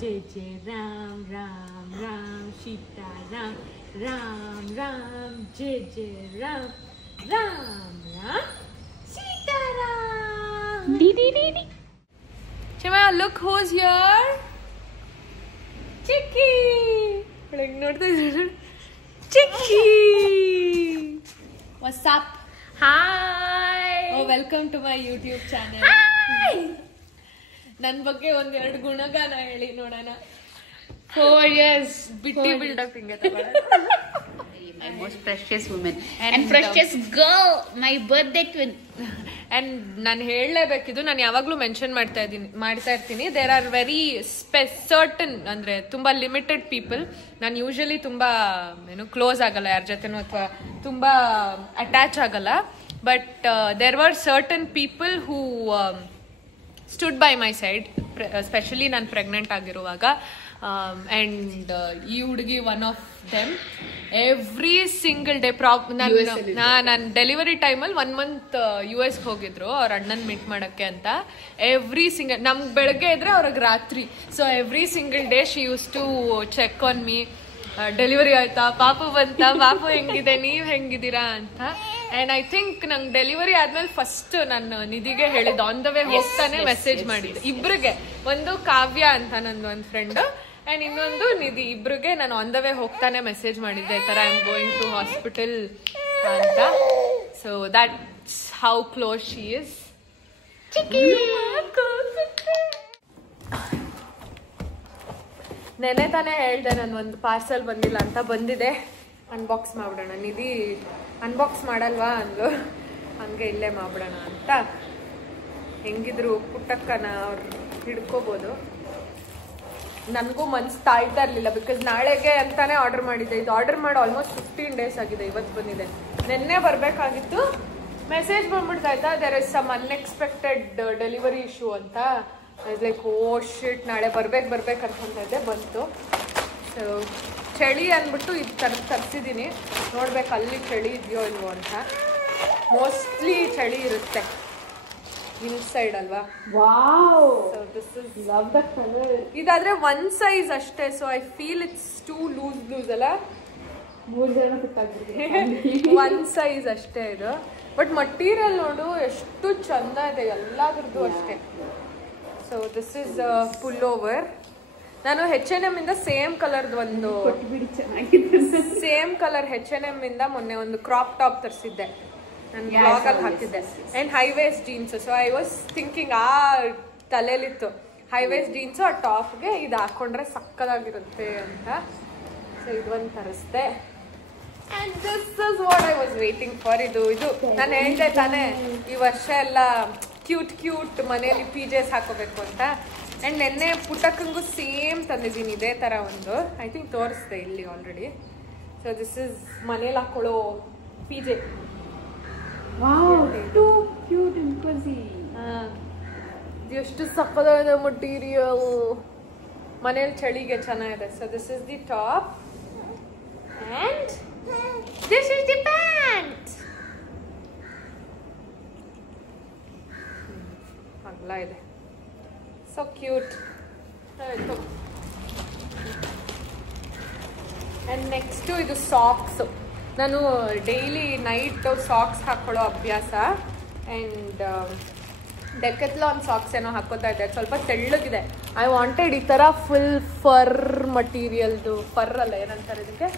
जय जय राम राम राम सीता राम राम राम जय जय Ram Ram Ram Sita Ram Shimaya, look who's here. Chicky. Chicky. What's up? Hi. Oh, welcome to my YouTube channel. Hi. ನನ್ನ ಬಗ್ಗೆ ಒಂದೆರಡು ಗುಣಗಾನ ಹೇಳಿ ನೋಡೋಣ. 4 years ಬಿಟ್ಟಿ ಬಿಲ್ಡಪ್ ಹಿಂಗೆ ತಗೊಳ್ಳೋಣ. My most precious woman and precious girl, my birthday twin. And ನಾನು ಹೇಳಲೇಬೇಕಿದು, ನಾನು ಯಾವಾಗಲೂ ಮೆನ್ಷನ್ ಮಾಡ್ತಾ ಇರ್ತೀನಿ, ದೇರ್ ಆರ್ ವೆರಿ ಸರ್ಟನ್ ಅಂದರೆ ತುಂಬ ಲಿಮಿಟೆಡ್ ಪೀಪಲ್. ನಾನು ಯೂಶಲಿ ತುಂಬ ಕ್ಲೋಸ್ ಆಗಲ್ಲ ಯಾರ ಜೊತೆನೂ, ಅಥವಾ ತುಂಬ ಅಟ್ಯಾಚ್ ಆಗಲ್ಲ. But there were certain people who stood by my side, specially ನಾನು ಪ್ರೆಗ್ನೆಂಟ್ ಆಗಿರುವಾಗ. ಆ್ಯಂಡ್ ಈ ಹುಡುಗಿ one of them. Every single day ನಾನು ಡೆಲಿವರಿ ಟೈಮಲ್ಲಿ 1 month US ಹೋಗಿದ್ರು ಅವ್ರ ಅಣ್ಣನ ಮೀಟ್ ಮಾಡೋಕ್ಕೆ ಅಂತ. ಎವ್ರಿ ಸಿಂಗಲ್, ನಮ್ಗೆ ಬೆಳಗ್ಗೆ ಇದ್ರೆ ಅವ್ರಿಗೆ ರಾತ್ರಿ. So every single day she used to check on me. Delivery ಆಯ್ತಾ, ಪಾಪು ಬಂತ, ಪಾಪು ಹೆಂಗಿದೆ, ನೀವು ಹೆಂಗಿದ್ದೀರಾ ಅಂತ. ಆ್ಯಂಡ್ ಐ ಥಿಂಕ್ ನಂಗೆ ಡೆಲಿವರಿ ಆದ್ಮೇಲೆ ಫಸ್ಟ್ ನಾನು ನಿಧಿಗೆ ಹೇಳಿದ್ದು, ಆನ್ ದ ವೇ ಹೋಗ್ತಾನೆ ಮೆಸೇಜ್ ಮಾಡಿದ್ದೆ ಇಬ್ರಿಗೆ. ಒಂದು ಕಾವ್ಯ ಅಂತ ನಂದು ಒಂದು ಫ್ರೆಂಡ್, ಆ್ಯಂಡ್ ಇನ್ನೊಂದು ನಿಧಿ. ಇಬ್ರಿಗೆ ನಾನು ಆನ್ ದ ವೇ ಹೋಗ್ತಾನೆ ಮೆಸೇಜ್ ಮಾಡಿದ್ದೆ, ಈ ಥರ I am going to hospital ಅಂತ. So that's how close she is. ನೆನೆ ತಾನೇ ಹೇಳ್ದೆ ನಾನು, ಒಂದು ಪಾರ್ಸಲ್ ಬಂದಿಲ್ಲ ಅಂತ. ಬಂದಿದೆ, ಅನ್ಬಾಕ್ಸ್ ಮಾಡ್ಬಿಡೋಣ. ನಿಧಿ ಅನ್ಬಾಕ್ಸ್ ಮಾಡಲ್ವಾ ಅಂದ್ಲು, ಹಂಗೆ ಇಲ್ಲೇ ಮಾಡ್ಬಿಡೋಣ ಅಂತ. ಹೆಂಗಿದ್ರು ಪುಟ್ಟಕ್ಕನ ಅವ್ರು ಹಿಡ್ಕೋಬೋದು. ನನಗೂ ಮನ್ಸು ತಾಯ್ತಾ ಇರಲಿಲ್ಲ, ಬಿಕಾಸ್ ನಾಳೆಗೆ ಅಂತಾನೆ ಆರ್ಡರ್ ಮಾಡಿದ್ದೆ. ಇದು ಆರ್ಡರ್ ಮಾಡಿ ಆಲ್ಮೋಸ್ಟ್ 15 days ಆಗಿದೆ, ಇವತ್ತು ಬಂದಿದೆ. ನಿನ್ನೆ ಬರಬೇಕಾಗಿತ್ತು, ಮೆಸೇಜ್ ಬಂದ್ಬಿಡ್ತಾಯ್ತಾ, there is some unexpected delivery issue ಅಂತ. ಲೈಕ್ ಓ ಶಿಟ್, ನಾಳೆ ಬರ್ಬೇಕು ಅನ್ಕೊಂತ ಇದ್ದೆ, ಬಂತು. ಸೊ ಚಳಿ ಅಂದ್ಬಿಟ್ಟು ಇದು ತರಿಸಿದ್ದೀನಿ. ನೋಡ್ಬೇಕು ಅಲ್ಲಿ ಚಳಿ ಇದೆಯೋ ಇಲ್ವೋ ಅಂತ. ಮೋಸ್ಟ್ಲಿ ಚಳಿ ಇರುತ್ತೆ ಇನ್ಸೈಡ್ ಅಲ್ವಾ. ಇದಾದ್ರೆ 1 size ಅಷ್ಟೇ. So I feel it's too loose ಅಲ್ಲ. 1 size ಅಷ್ಟೇ ಇದು. ಬಟ್ ಮಟೀರಿಯಲ್ ನೋಡು ಎಷ್ಟು ಚಂದ ಇದೆ, ಎಲ್ಲಾದ್ರದ್ದು ಅಷ್ಟೇ. So this is full over. ನಾನು H&M ಇಂದ ಸೇಮ್ ಕಲರ್ದು ಒಂದು ಸೇಮ್ ಕಲರ್ H&M ಇಂದ ಮೊನ್ನೆ ಒಂದು ಕ್ರಾಪ್ ಟಾಪ್ ತರಿಸಿದ್ದೆ, ನನ್ನ ಬ್ಲಾಗಲ್ಲಿ ಹಾಕಿದ್ದೆ. And high waste jeans. So I was thinking, ಆ ತಲೆಯಲ್ಲಿತ್ತು ಹೈ ವೇಸ್ಟ್ ಜೀನ್ಸು ಆ ಟಾಪ್ಗೆ ಇದು ಹಾಕೊಂಡ್ರೆ ಸಕ್ಕದಾಗಿರುತ್ತೆ ಅಂತ. ಸೊ ಇದೊಂದು ತರಿಸ್ದೆ. And this is what I was waiting for. ಇದು ನಾನು ಹೇಳಿದೆ ತಾನೇ, ಈ ವರ್ಷ ಎಲ್ಲ ಕ್ಯೂಟ್ ಮನೆಯಲ್ಲಿ PJs ಹಾಕೋಬೇಕು ಅಂತ. ಆ್ಯಂಡ್ ನೆನ್ನೆ ಪುಟ್ಟಕ್ಕಂಗೂ ಸೇಮ್ ತಂದಿದ್ದೀನಿ, ಇದೇ ಥರ ಒಂದು. ಐ ಥಿಂಕ್ ತೋರಿಸ್ದೆ ಇಲ್ಲಿ ಆಲ್ರೆಡಿ. ಸೊ ದಿಸ್ ಇಸ್ ಮನೇಲಿ ಹಾಕೊಳ್ಳೋ PJ. ಎಷ್ಟು ಸಕ್ಕದಾದ ಮಟೀರಿಯಲ್, ಮನೇಲಿ ಚಳಿಗೆ ಚೆನ್ನಾಗಿದೆ. So this is the top and this is the pant. ಅಗಲ ಇದೆ, ಸೊ ಕ್ಯೂಟ್. ಆಯಿತು. ಆ್ಯಂಡ್ ನೆಕ್ಸ್ಟು ಇದು ಸಾಕ್ಸು. ನಾನು ಡೈಲಿ ನೈಟ್ ಸಾಕ್ಸ್ ಹಾಕ್ಕೊಳ್ಳೋ ಅಭ್ಯಾಸ. ಆ್ಯಂಡ್ ಡೆಕತ್ಲಾನ್ ಸಾಕ್ಸ್ ಏನೋ ಹಾಕೋತಾ ಇದ್ದೆ, ಸ್ವಲ್ಪ ತೆಳ್ಳಗಿದೆ. ಐ ವಾಂಟೆಡ್ ಈ ಥರ ಫುಲ್ ಫರ್ ಮಟೀರಿಯಲ್ದು. ಫರ್ ಅಲ್ಲ, ಏನಂತಾರೆ ಇದಕ್ಕೆ,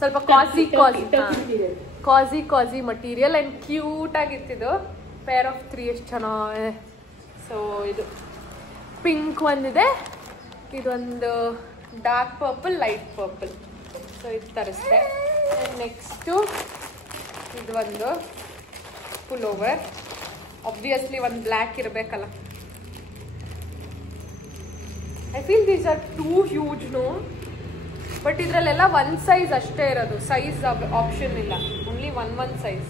ಸ್ವಲ್ಪ ಕಾಜಿ ಮಟೀರಿಯಲ್. ಆ್ಯಂಡ್ ಕ್ಯೂಟ್ ಆಗಿತ್ತಿದು. ಪೇರ್ ಆಫ್ 3 ಎಷ್ಟು ಚೆನ್ನಾಗಿದೆ. ಸೊ ಇದು ಪಿಂಕ್ ಒಂದಿದೆ, ಇದೊಂದು dark purple, light purple. So ಇದು ತರಿಸ್ದೆ. ನೆಕ್ಸ್ಟು ಇದು ಒಂದು ಫುಲ್ ಓವರ್. ಆಬ್ವಿಯಸ್ಲಿ ಒಂದು ಬ್ಲ್ಯಾಕ್ ಇರಬೇಕಲ್ಲ. I feel these are too huge no, but ಇದರಲ್ಲೆಲ್ಲ 1 size ಅಷ್ಟೇ ಇರೋದು, ಸೈಜ್ ಆಪ್ಷನ್ ಇಲ್ಲ. Only one size.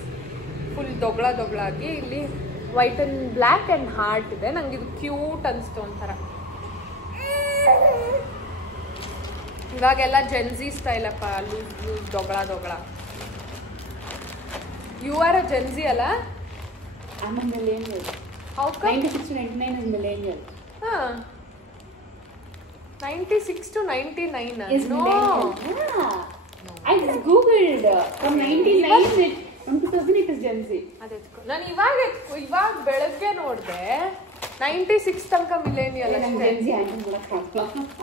ಫುಲ್ ದೊಗ್ಳಾಗಿ ಇಲ್ಲಿ white and black and heart ಇದೆ. ನಂಗೆ ಇದು ಕ್ಯೂಟ್ ಅನಿಸ್ತು ಒಂಥರ. ಇವಾಗೆಲ್ಲ ಜೆನ್ಜಿ ಸ್ಟೈಲ್ ಅಪ್ಪ, ಲೂಸ್ ದೊಗ್ಳ. ಯು ಆರ್ ಅ ಜೆನ್ಜಿ ಅಲ್ಲ? I'm a millennial. How come? 96 to 99 is millennial. Huh. 96 to 99. Is No. Yeah. I just googled from 99 from 2000 it is Gen Z. ನಾನು ಇವಾಗ ಬೆಳಗ್ಗೆ ನೋಡಿದೆ 96 ತನಕ ಮಿಲೇನಿಯಲ್ ಅಷ್ಟೇ. Gen Z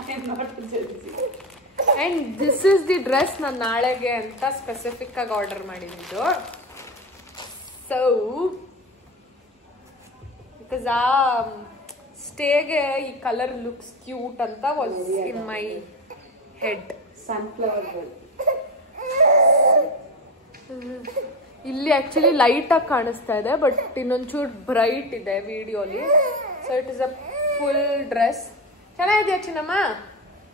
I am not a Gen Z. And this is the dress ನಾನು ನಾಳೆಗೆ ಅಂತ specific ಆಗಿ ಆರ್ಡರ್ ಮಾಡಿದ್ದು. ಸೊ ಬಿಕಾಸ್ ಆ ಸ್ಟೇಗೆ ಈ ಕಲರ್ ಲುಕ್ಸ್ ಕ್ಯೂಟ್ ಅಂತ was in my head. Sunflower. ಇಲ್ಲಿ ಆಕ್ಚುಲಿ ಲೈಟ್ ಆಗಿ ಕಾಣಿಸ್ತಾ ಇದೆ, ಬಟ್ ಇನ್ನೊಂಚೂರು ಬ್ರೈಟ್ ಇದೆ ವಿಡಿಯೋಲಿ. So it is a full dress. ಚೆನ್ನಾಗಿದ್ಯಾ ಚಿನ್ನಮ್ಮ?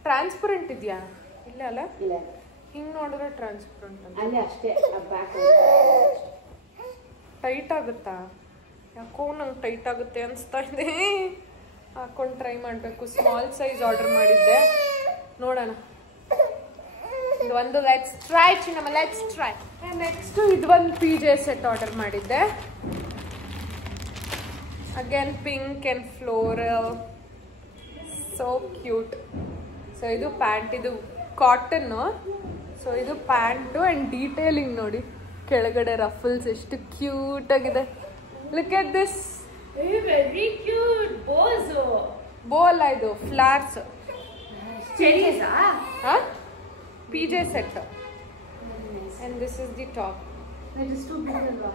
ಟ್ರಾನ್ಸ್ಪರೆಂಟ್ ಇದೆಯಾ? ಇಲ್ಲ ಅಲ್ಲ, ಇಲ್ಲ ಹಿಂಗ್ ನೋಡಿದ್ರೆ ಟ್ರಾನ್ಸ್ಪರೆಂಟ್ ಅಂತ. ಅಲ್ಲಿ ಅಷ್ಟೇ ಬ್ಯಾಕ್ ಟೈಟ್ ಆಗುತ್ತಾ? ಯಾಕೋ ನಂಗೆ ಟೈಟ್ ಆಗುತ್ತೆ ಅನಿಸ್ತಾ ಇದೆ. ಹಾಕೊಂಡು ಟ್ರೈ ಮಾಡಬೇಕು. ಸ್ಮಾಲ್ ಸೈಜ್ ಆರ್ಡರ್ ಮಾಡಿದ್ದೆ, ನೋಡೋಣ. ಒಂದು let's try Chinnamma, let's try. Next ಇದೊಂದು PJ ಸೆಟ್ ಆರ್ಡರ್ ಮಾಡಿದ್ದೆ. Again pink and floral, so cute. So ಇದು ಪ್ಯಾಂಟ್, ಇದು ಕಾಟನ್. ಸೊ ಇದು ಪ್ಯಾಂಟು ಅಂಡ್ ಡೀಟೇಲಿಂಗ್ ನೋಡಿ, ಕೆಳಗಡೆ ರಫಲ್ಸ್ ಎಷ್ಟು ಕ್ಯೂಟ್ ಆಗಿದೆ. Look at this. Very cute Bose. ಬೋ ಅಲ್ಲ, ಇದು flowers. ಚೆರೀಸಾ? PJ set. And this is the top. It is too big alwa.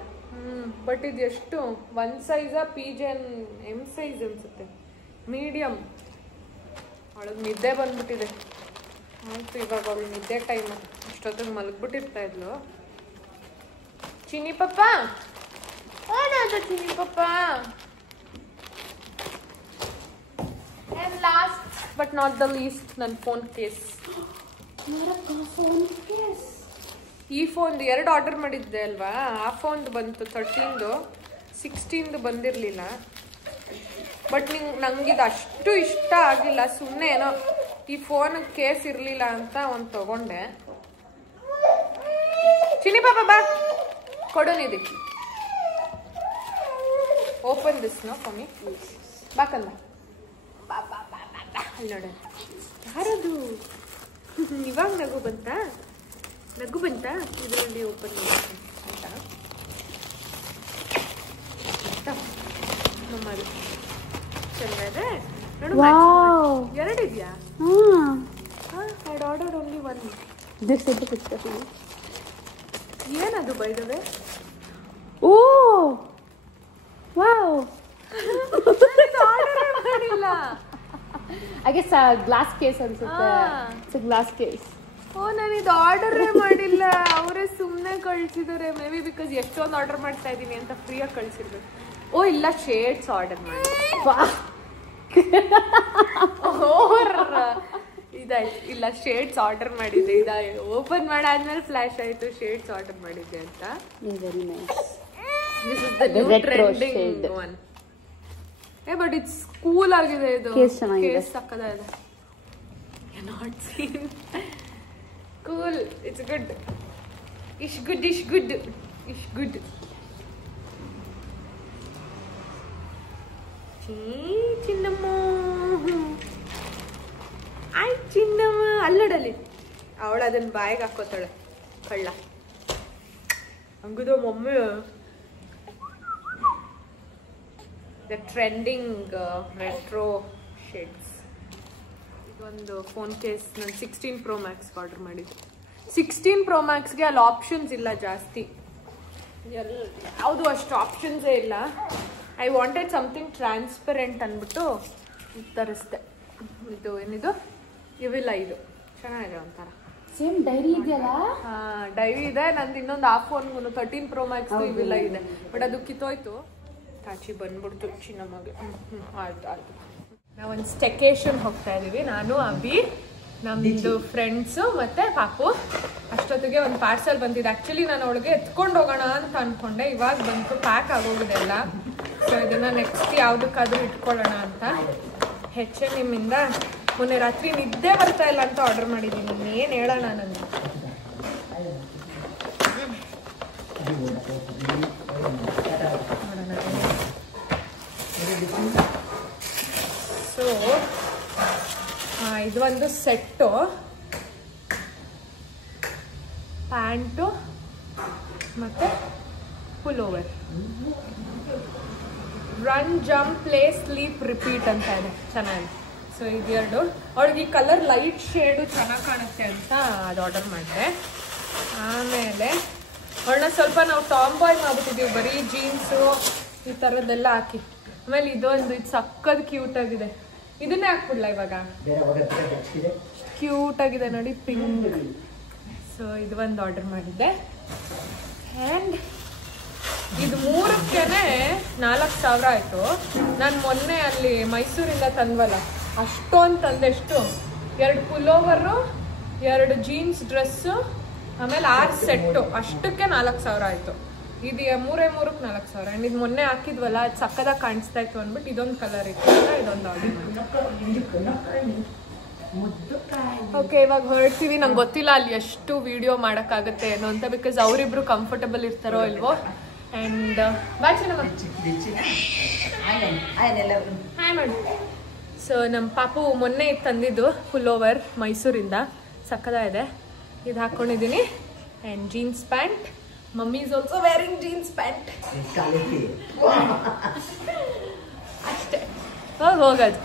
But ಇದು ಎಷ್ಟು ಒಂದು ಸೈಜಾ? PJ M ಸೈಜ್ ಅನ್ಸುತ್ತೆ, ಮೀಡಿಯಂ. ಅವಳಿಗೆ ನಿದ್ದೆ ಬಂದ್ಬಿಟ್ಟಿದೆ. ಆಯ್ತು, ಇವಾಗ ಅವಳು ನಿದ್ದೆ ಟೈಮ್. ಅಷ್ಟೊತ್ತಿಗೆ ಮಲಗ್ಬಿಟ್ಟಿರ್ತಾ ಇದ್ಲು. ಚಿನ್ನಿ ಪಪ್ಪ, ಏನಾದ ಚಿನ್ನಿ ಪಪ್ಪ? And last but not the least, ನನ್ನ ಫೋನ್ ಕೇಸ್. ಈ ಫೋನ್ 2 ಆರ್ಡರ್ ಮಾಡಿದ್ದೆ ಅಲ್ವಾ, ಆ ಫೋನ್ದು ಬಂತು 13ದು, 16ದು ಬಂದಿರಲಿಲ್ಲ. ಬಟ್ ನಂಗಿದು ಅಷ್ಟು ಇಷ್ಟ ಆಗಿಲ್ಲ. ಸುಮ್ಮನೆ ಏನೋ ಈ ಫೋನ್ ಕೇಸ್ ಇರಲಿಲ್ಲ ಅಂತ ಒಂದು ತಗೊಂಡೆ. ಚಿನ್ನಿ ಪಾಪ ಬಾ, ಕೊಡೋನಿದೆ. Open this no for me. ಬಾಕಂದ ಬಾ ಬಾ ಬಾ ಬಾ. ಅಲ್ಲಿ ನೋಡ, ಯಾರದು? ಇವಾಗ ನಗು ಬಂತಾ? ನಗು ಬಂತಾ? ಇದರಲ್ಲಿ ಓಪನ್ ಮಾಡ್ತೀನಿ ಆಯ್ತಾ? ನಮ್ಮದು ಚೆನ್ನಾಗಿದೆ ನೋಡು. 2 ಇದೆಯಾ? I ordered only 1. This is the picture. ಏನದು by the way? Oh! Wow! Order ಮಾಡಿಲ್ಲ. I guess a glass case ಅನ್ಸುತ್ತೆ. It's a glass case. ನಾನು ಇದು ಆರ್ಡರೇ ಮಾಡಿಲ್ಲ, ಅವರೇ ಸುಮ್ಮನೆ ಕಳ್ಸಿದ್ದಾರೆ. ಮೇ ಬಿ ಬಿಕಾಸ್ ಎಷ್ಟೊಂದು ಆರ್ಡರ್ ಮಾಡ್ತಾ ಇದ್ದೀನಿ ಅಂತ ಫ್ರೀಯಾಗಿ ಕಳ್ಸಿರ್ಬೇಕು. ಓ ಇಲ್ಲ, ಶೇಡ್ಸ್ ಆರ್ಡರ್ ಮಾಡಿ. ಇದಾಯ್ತು. ಇಲ್ಲ, ಶೇಡ್ಸ್ ಆರ್ಡರ್ ಮಾಡಿದ್ದೆ. ಓಪನ್ ಮಾಡಾದ್ಮೇಲೆ ಫ್ಲಾಶ್ ಆಯ್ತು ಶೇಡ್ಸ್ ಆರ್ಡರ್ ಮಾಡಿದ್ದೆ ಅಂತ. Very nice. This is the new trending one. But it's cool ಆಗಿದೆ. ಇದು ಕೇಸ್ ಸಕ್ಕದಾಗಿದೆ. Not seen. Cool, it's good. Ish good, ish good, ish good. Chinnamma, ಆಯ್ ಚಿನ್ನಮ್ಮ. ಅಲ್ಲಡಲಿ ಅವಳು ಅದನ್ನ ಬಾಯಿಗೆ ಹಾಕೋತಾಳೆ, ಕಳ್ಳ. ಹಂಗದ mummy. The trending retro shades. ಇದೊಂದು ಫೋನ್ ಕೇಸ್ ನಾನು 16 Pro Max ಆರ್ಡರ್ ಮಾಡಿದ್ದೆ. 16 Pro Maxಗೆ ಅಲ್ಲಿ ಆಪ್ಷನ್ಸ್ ಇಲ್ಲ ಜಾಸ್ತಿ, ಯಾವುದು ಅಷ್ಟು ಆಪ್ಷನ್ಸೇ ಇಲ್ಲ. ಐ ವಾಂಟೆಡ್ ಸಮಥಿಂಗ್ ಟ್ರಾನ್ಸ್ಪರೆಂಟ್ ಅಂದ್ಬಿಟ್ಟು ತರಿಸ್ದೆ. ಇದು ಏನಿದು ಇವಿಲ್ಲ, ಇದು ಚೆನ್ನಾಗಿದೆ ಒಂಥರ. ಸೇಮ್ ಡೈರಿ ಇದೆಯಲ್ಲ? ಡೈರಿ ಇದೆ. ನಂದು ಇನ್ನೊಂದು ಆ ಫೋನ್ಗೂ 13 Pro Max ಇವಿಲ್ಲ ಇದೆ, ಬಟ್ ಅದು ಕಿತ್ತೋಯ್ತು. ಕಾಚಿ ಬಂದ್ಬಿಡ್ತು ಚಿನ್ನಮ್ಮಗೆ. ಆಯ್ತು ಆಯ್ತು. ನಾವೊಂದು ಸ್ಟೆಕೇಶನ್ ಹೋಗ್ತಾ ಇದೀವಿ, ನಾನು, ಅಭಿ, ನಮ್ಮದು ಫ್ರೆಂಡ್ಸು ಮತ್ತೆ ಪಾಪು. ಅಷ್ಟೊತ್ತಿಗೆ ಒಂದು ಪಾರ್ಸಲ್ ಬಂದಿದೆ. ಆ್ಯಕ್ಚುಲಿ ನಾನು ಅವಳಿಗೆ ಎತ್ಕೊಂಡು ಹೋಗೋಣ ಅಂತ ಅಂದ್ಕೊಂಡೆ, ಇವಾಗ ಬಂತು, ಪ್ಯಾಕ್ ಆಗೋಗಿದೆ ಎಲ್ಲ. ಸೊ ಇದನ್ನು ನೆಕ್ಸ್ಟ್ ಯಾವುದಕ್ಕಾದ್ರೂ ಇಟ್ಕೊಳ್ಳೋಣ ಅಂತ. H&M ಇಂದ ಮೊನ್ನೆ ರಾತ್ರಿ ನಿದ್ದೆ ಬರ್ತಾ ಇಲ್ಲ ಅಂತ ಆರ್ಡರ್ ಮಾಡಿದ್ದೀನಿ. ಇನ್ನೇನು ಹೇಳೋಣ ನನಗೆ. ಸೊ ಇದು ಒಂದು ಸೆಟ್ಟು, ಪ್ಯಾಂಟು ಮತ್ತೆ pullover. Run jump play sleep repeat ಅಂತ ಇದೆ, ಚೆನ್ನಾಗಿದೆ. ಸೊ ಇದೆರಡು. ಅವಳಿಗೆ ಈ ಕಲರ್ ಲೈಟ್ ಶೇಡು ಚೆನ್ನಾಗಿ ಕಾಣುತ್ತೆ ಅಂತ ಅದು ಆರ್ಡರ್ ಮಾಡಿದೆ. ಆಮೇಲೆ ಅವಳನ್ನ ಸ್ವಲ್ಪ ನಾವು ಟಾಮ್ ಬಾಯ್ ಮಾಡ್ಬಿಟ್ಟಿದ್ದೀವಿ, ಬರೀ ಜೀನ್ಸು ಈ ಥರದ್ದೆಲ್ಲ ಹಾಕಿ. ಆಮೇಲೆ ಇದೊಂದು ಇದು ಸಕ್ಕದ ಕ್ಯೂಟ್ ಆಗಿದೆ, ಇದನ್ನೇ ಹಾಕ್ಬಿಡ್ಲಾ ಇವಾಗ? ಕ್ಯೂಟ್ ಆಗಿದೆ ನೋಡಿ, ಪಿಂಕ್. ಸೊ ಇದು ಒಂದು ಆರ್ಡರ್ ಮಾಡಿದ್ದೆ. ಆ್ಯಂಡ್ ಇದು 3ಕ್ಕೆ 4,000 ಆಯಿತು. ನಾನು ಮೊನ್ನೆ ಅಲ್ಲಿ ಮೈಸೂರಿಂದ ತಂದ್ವಲ್ಲ, ಅಷ್ಟೊಂದು ತಂದೆಷ್ಟು, 2 ಪುಲೋವರು, 2 ಜೀನ್ಸ್ ಡ್ರೆಸ್ಸು, ಆಮೇಲೆ 6 ಸೆಟ್ಟು, ಅಷ್ಟಕ್ಕೆ 4,000 ಆಯಿತು. ಇದು 3ಕ್ಕೆ 4,000. ಆ್ಯಂಡ್ ಇದು ಮೊನ್ನೆ ಹಾಕಿದ್ವಲ್ಲ, ಅದು ಸಕ್ಕದಾಗಿ ಕಾಣಿಸ್ತಾ ಇತ್ತು ಅಂದ್ಬಿಟ್ಟು ಇದೊಂದು ಕಲರ್ ಇತ್ತು, ಇದೊಂದು ಆರ್ಡರ್ ಮಾಡಿ. ಓಕೆ, ಇವಾಗ ಹೊರಡ್ತೀವಿ. ನಂಗೆ ಗೊತ್ತಿಲ್ಲ ಅಲ್ಲಿ ಎಷ್ಟು ವಿಡಿಯೋ ಮಾಡೋಕ್ಕಾಗುತ್ತೆ ಏನೋ ಅಂತ, ಬಿಕಾಸ್ ಅವರಿಬ್ರು ಕಂಫರ್ಟಬಲ್ ಇರ್ತಾರೋ ಇಲ್ವೋ. ಆ್ಯಂಡ್ ಬಾಯ್ ಚೆನ್ನಮ್ಮ, ಹಾಯ್ ಮಾಡಿ. ಸೊ ನಮ್ಮ ಪಾಪು ಮೊನ್ನೆ ತಂದಿದ್ದು ಪುಲೋವರ್ ಮೈಸೂರಿಂದ, ಸಕ್ಕದಾಗಿದೆ. ಇದು ಹಾಕ್ಕೊಂಡಿದ್ದೀನಿ. And jeans pant. Mummy is also varying jeans pant. ಅಷ್ಟೇ, ಹೋಗೋದು.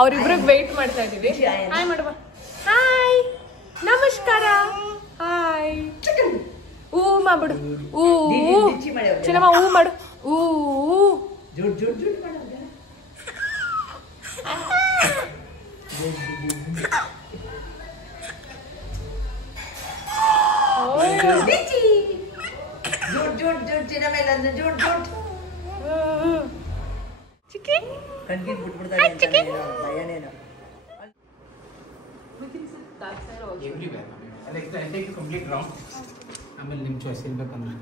ಅವ್ರಿಬ್ರಿಗೆ ವೆಯ್ಟ್ ಮಾಡ್ತಾ ಇದ್ದೀವಿ. ಹಾಯ್ ಮಾಡುವ. ಹಾಯ್, ನಮಸ್ಕಾರ. ಹಾಯ್. ಊ ಮಾಡ್ಬಿಡು. ಊ ಚೆನ್ನಮ್ಮ, ಊ ಮಾಡು. ಊ ಚಿಕ್ಕಿ everywhere. I'll take a complete round. ಆಮೇಲೆ ನಿಮ್ಮ choice ಇರಬೇಕಂದ್ರೆ.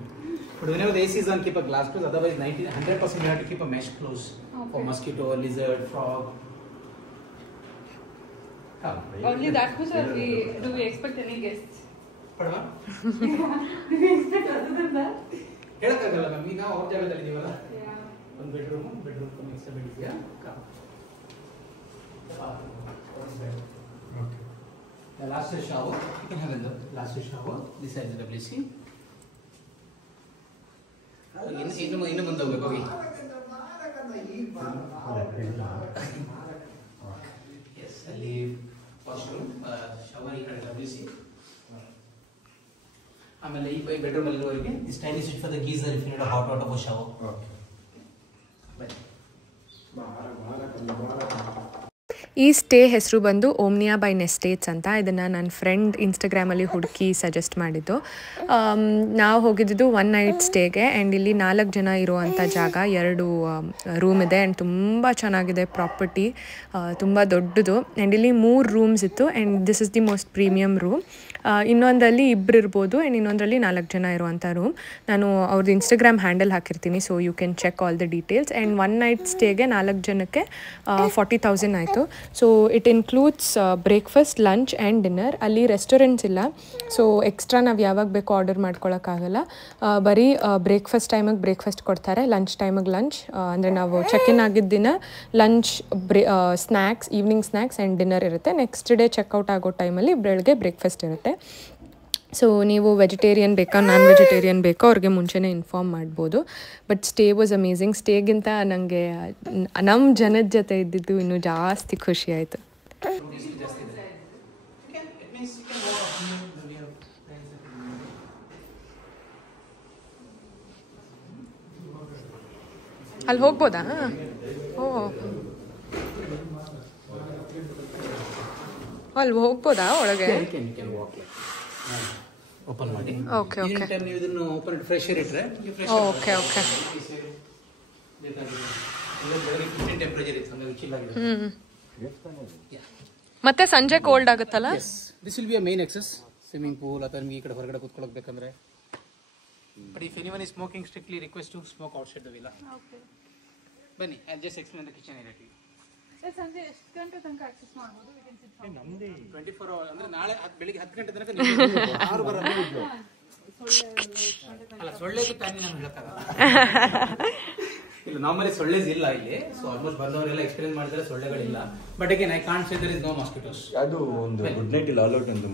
But whenever the AC is on, keep a glass close. Otherwise, 100% you have to keep a mesh close for mosquito, lizard, frog. Only that much, or do we expect any guests? Padwa? ಹೇಳಕ್ಕಾಗಲ್ಲ ma'am, ಈಗ ಅವ್ರ ಜಾಗದಲ್ಲಿ ಇದೀವಲ್ಲ. ಒಂದು bedroom extra bed ಇದೆಯಾ? The last shower, you can have the last shower. This side is the WC. ಇನ್ನು ಮುಂದೆ ಹೋಗ್ಬೇಕು ಹೋಗಿ. Yes, ಅಲ್ಲಿ ವಾಶ್ರೂಮ್, ಶವರ್ ಈ ಕಡೆ WC. ಆಮೇಲೆ ಈ ಬೆಡ್ರೂಮ್ ಅಲ್ಲಿವರೆಗೆ this tiny switch for the geyser if you need a hot water for shower. Okay. ಈ ಸ್ಟೇ ಹೆಸರು ಬಂದು ಓಮ್ನಿಯಾ ಬೈ ನೆಸ್ಟೇಟ್ಸ್ ಅಂತ. ಇದನ್ನು ನನ್ನ ಫ್ರೆಂಡ್ ಇನ್ಸ್ಟಾಗ್ರಾಮಲ್ಲಿ ಹುಡುಕಿ ಸಜೆಸ್ಟ್ ಮಾಡಿದ್ದು. ನಾವು ಹೋಗಿದ್ದು 1 ನೈಟ್ ಸ್ಟೇಗೆ. ಆ್ಯಂಡ್ ಇಲ್ಲಿ 4 ಜನ ಇರುವಂಥ ಜಾಗ, 2 ರೂಮ್ ಇದೆ. ಆ್ಯಂಡ್ ತುಂಬ ಚೆನ್ನಾಗಿದೆ ಪ್ರಾಪರ್ಟಿ, ತುಂಬ ದೊಡ್ಡದು. ಆ್ಯಂಡ್ ಇಲ್ಲಿ 3 ರೂಮ್ಸ್ ಇತ್ತು. And this is the most premium room. ಇನ್ನೊಂದರಲ್ಲಿ 2 ಇರ್ಬೋದು, ಆ್ಯಂಡ್ ಇನ್ನೊಂದರಲ್ಲಿ 4 ಜನ ಇರುವಂಥ ರೂಮ್. ನಾನು ಅವ್ರದ್ದು ಇನ್ಸ್ಟಾಗ್ರಾಮ್ ಹ್ಯಾಂಡಲ್ ಹಾಕಿರ್ತೀನಿ, so you can check all the details. And 1 night ಸ್ಟೇಗೆ 4 ಜನಕ್ಕೆ 40,000 ಆಯಿತು. So it includes breakfast, lunch and dinner. ಅಲ್ಲಿ ರೆಸ್ಟೋರೆಂಟ್ಸ್ ಇಲ್ಲ, ಸೊ ಎಕ್ಸ್ಟ್ರಾ ನಾವು ಯಾವಾಗ ಬೇಕೋ ಆರ್ಡರ್ ಮಾಡ್ಕೊಳಕ್ಕಾಗಲ್ಲ. ಬರೀ ಬ್ರೇಕ್ಫಾಸ್ಟ್ ಟೈಮಿಗೆ ಬ್ರೇಕ್ಫಾಸ್ಟ್ ಕೊಡ್ತಾರೆ, ಲಂಚ್ ಟೈಮಿಗೆ ಲಂಚ್. ಅಂದರೆ ನಾವು ಚೆಕ್ ಇನ್ ಆಗಿದ್ದ ದಿನ lunch, snacks, evening snacks and dinner ಇರುತ್ತೆ. ನೆಕ್ಸ್ಟ್ ಡೇ ಚೆಕ್ಔಟ್ ಆಗೋ ಟೈಮಲ್ಲಿ ಬೆಳಗ್ಗೆ ಬ್ರೇಕ್ಫಾಸ್ಟ್ ಇರುತ್ತೆ. ಸೊ ನೀವು ವೆಜಿಟೇರಿಯನ್ ಬೇಕಾ ನಾನ್ ವೆಜಿಟೇರಿಯನ್ ಬೇಕೋ ಅವ್ರಿಗೆ ಮುಂಚೆನೇ ಇನ್ಫಾರ್ಮ್ ಮಾಡ್ಬೋದು. But stay was amazing. ಸ್ಟೇಗಿಂತ ನನಗೆ ನಮ್ಮ ಜನದ ಜೊತೆ ಇದ್ದಿದ್ದು ಇನ್ನೂ ಜಾಸ್ತಿ ಖುಷಿ ಆಯಿತು. ಅಲ್ಲಿ ಹೋಗ್ಬೋದಾ? ಓ, ಅಲ್ಲಿ ಹೋಗ್ಬೋದಾ ಒಳಗೆ? ಓಪನ್ ಮಾಡಿ. ಓಕೆ ಓಕೆ, ನೀವು ಇದನ್ನು ಓಪನ್ ಇಟ್ಟು ಫ್ರೆಶ್ ಏರ್ ಇಟ್ಟರೆ ಓಕೆ ಓಕೆ. ಟೆಂಪರೇಚರ್ ಇತ್ತು, ಹಂಗಾಗಿ ಚಿಲ್ ಆಗಿದೆ. ಮತ್ತೆ ಸಂಜೆ ಕೋಲ್ಡ್ ಆಗುತ್ತಲ್ಲ? This will be a main access swimming pool. ಅಥವಾ ನಿಮಗೆ ಈ ಕಡೆ ಹೊರಗಡೆ ಕೂತ್ಕೊಳ್ಳೋಕೆ ಬೇಕಂದ್ರೆ. But if anyone is smoking, strictly request to smoke outside the villa. ಬನ್ನಿ, I just explain the kitchen area. ಸಂಜೆ ಎಷ್ಟು ಗಂಟೆ ತನಕ ಆಕ್ಸೆಸ್ ಮಾಡ್ಬೋದು? 24 hours ಅಂದ್ರೆ ನಾಳೆ ಬೆಳಿಗ್ಗೆ 10 ಗಂಟೆ ತನಕ ಯಾರು ಬರಲ್ಲ. ಅಲ್ಲ, ಸೊಳ್ಳೆಗೆ ತಾನೇ ನಮ್ಗೆ ಹೇಳಕ್ಕಾಗಲ್ಲ. ಇಲ್ಲ ನಾರ್ಮಲಿ ಸೊಳ್ಳೆಸ್ ಇಲ್ಲ ಇಲ್ಲಿ. ಸೊ ಆಲ್ಮೋಸ್ಟ್ ಬಂದವರೆಲ್ಲ ಎಕ್ಸ್ಪೀರಿಯನ್ಸ್ ಮಾಡಿದ್ರೆ ಸೊಳ್ಳೆಗಳಿಲ್ಲ. But again I can't say there is no mosquitoes. ಅದು ಒಂದು ಗುಡ್ ನೈಟ್ ಇಲ್ಲ ಆಲ್ ಔಟ್ ಅಂತ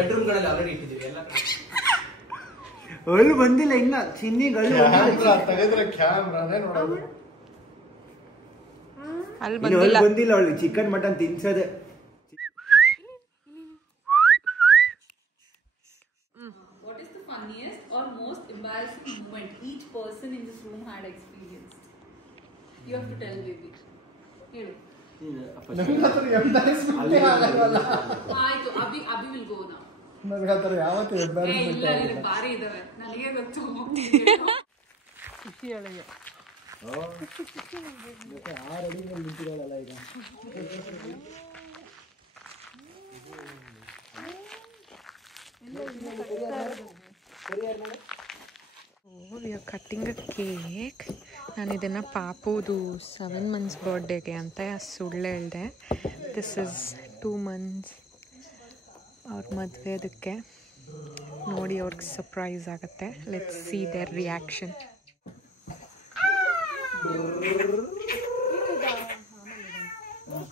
ಬೆಡ್ರೂಮ್ ಗಳಲ್ಲಿ ಆಲ್ರೆಡಿ ಇಟ್ಟಿದ್ದೀವಿ ಎಲ್ಲ. ಅಳು ಬಂದಿಲ್ಲ ಇನ್ನ ಚಿನ್ನಿಗಳು ತೆಗೆದ್ರೆ ಕ್ಯಾಮ್ರಾನೇ ನೋಡೋದು. ಅಲ್ಲಿ ಬಂದಿಲ್ಲ ಅವಳು ಚಿಕನ್ ಮಟನ್ ತಿನ್ಸದೆ. What is the funniest or most embarrassing moment each person in this room had experienced? You have to tell baby. ಹೇಳು. ಆಯ್ತು, ಅಭಿ will go now. ನನಗೆ ಆ ಥರ ಯಾವತ್ತೂ ಇಲ್ಲ ನಿನಗೆ ಬಾರಿ ಇದಾವೆ, ನನಗೆ ಗೊತ್ತು. We are cutting a cake. ನಾನು ಇದನ್ನು ಪಾಪುದು 7 months ಬರ್ಡೇಗೆ ಅಂತ ಸುಳ್ಳು ಹೇಳಿದೆ. ದಿಸ್ ಇಸ್ 2 months ಅವ್ರ ಮದುವೆ. ಅದಕ್ಕೆ ನೋಡಿ ಅವ್ರಿಗೆ ಸರ್ಪ್ರೈಸ್ ಆಗುತ್ತೆ. Let's see their reaction.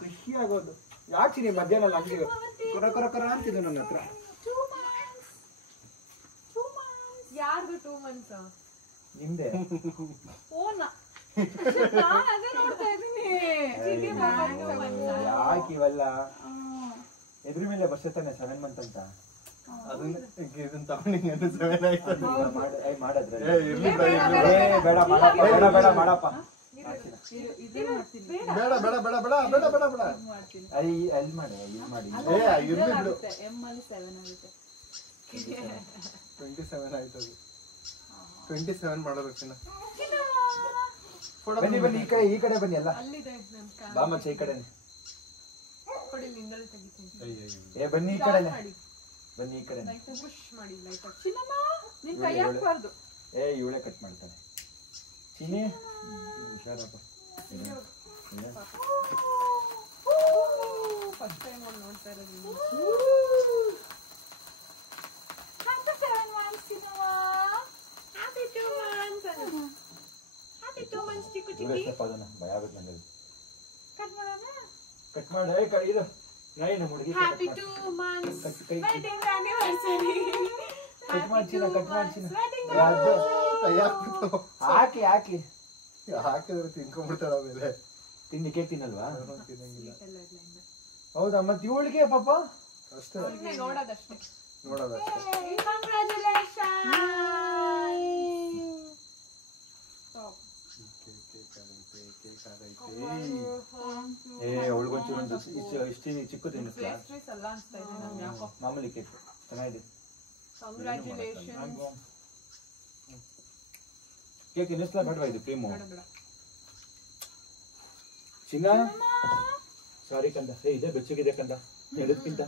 ಖುಷಿ ಆಗೋದು. ಯಾಕೆ ನೀ ಮಧ್ಯಾಹ್ನ ಹಂಗೆ ಕೊರ ಕೊರ ಕೊರ ಅಂತಿದ್ದು ನನ್ನ ಹತ್ರ. ಯಾರ್ದು 2 months? ನಿಮ್ದೆ. ಯಾಕೆ ಇವೆಲ್ಲ ಎದುರು ಮೇಲೆ ಬರ್ಸತಾನೆ 7 months ಅಂತ. ಮಾಡಿದ್ರೆ ಬೇಡ ಬೇಡ ಮಾಡಪ್ಪ. ಬೇಡ ಬೇಡ ಬೇಡ ಬೇಡ ಬೇಡ ಬೇಡ ಬೇಡ ಅಲ್ಲಿ ಮಾಡಿ ಇಲ್ಲಿ ಮಾಡಿ. 27 ಆಯ್ತು. 27 ಮಾಡೋದಕ್ಕಿನ್ನ ಬನ್ನಿ ಬನ್ನಿ ಈ ಕಡೆ ಬನ್ನಿ ಎಲ್ಲ. ಬಾಮಚ್ಚ ಈ ಕಡೆ. ಏ ಬನ್ನಿ ಈ ಕಡೆ ಬನ್ನಿ ಈ ಕಡೆ. ಏ ಇವಳೆ ಕಟ್ ಮಾಡ್ತಾನೆ ಚಿನಿ. ಹುಷಾರಪ್ಪ. ಫಸ್ಟ್ ಟೈಮ್ ನೋಡ್ತಾ ಇರೋದು. ಭಯ ಆಗುತ್ತೆ ನನಗೆ. ಕಟ್ ಮಾಡ ಇದು ನೈನ್ ಹುಡುಗಿ ಕಟ್ ಮಾಡ್ಚಿನ ಹಾಕಿ ಹಾಕಿ ಹಾಕಿದ್ರೆ ತಿನ್ಕೊಂಡ್ಬಿಡ್ತಾಳ. ಆಮೇಲೆ ಕೇಕ್ ತಿನ್ನಲ್ವಾ? ಹೌದಾ? ಮತ್ತೆ ಇವಳಿಗೆ ಪಾಪ ಅಷ್ಟೇ ನೋಡೋದಷ್ಟೇ. ಏ ಅವಳಿಗೊಂಚೂರು ಇಷ್ಟು ಚಿಕ್ಕ ತಿನ್ನಿಸ್ಲಾ? ಮಾಮೂಲಿ ಕೇಕ್ ಚೆನ್ನಾಗಿದೆ. ಕೇಕ್ ತಿನ್ನಿಸ್ಲಾ ಬೇಡವಾ? ಇದು ಪ್ರೇಮು ಚಿನ್ನ. ಸಾರಿ ಕಂದ. ಇದೇ ಬೆಚ್ಚಗಿದೆ ಕಂದ ಎಡಕ್ಕಿಂತ.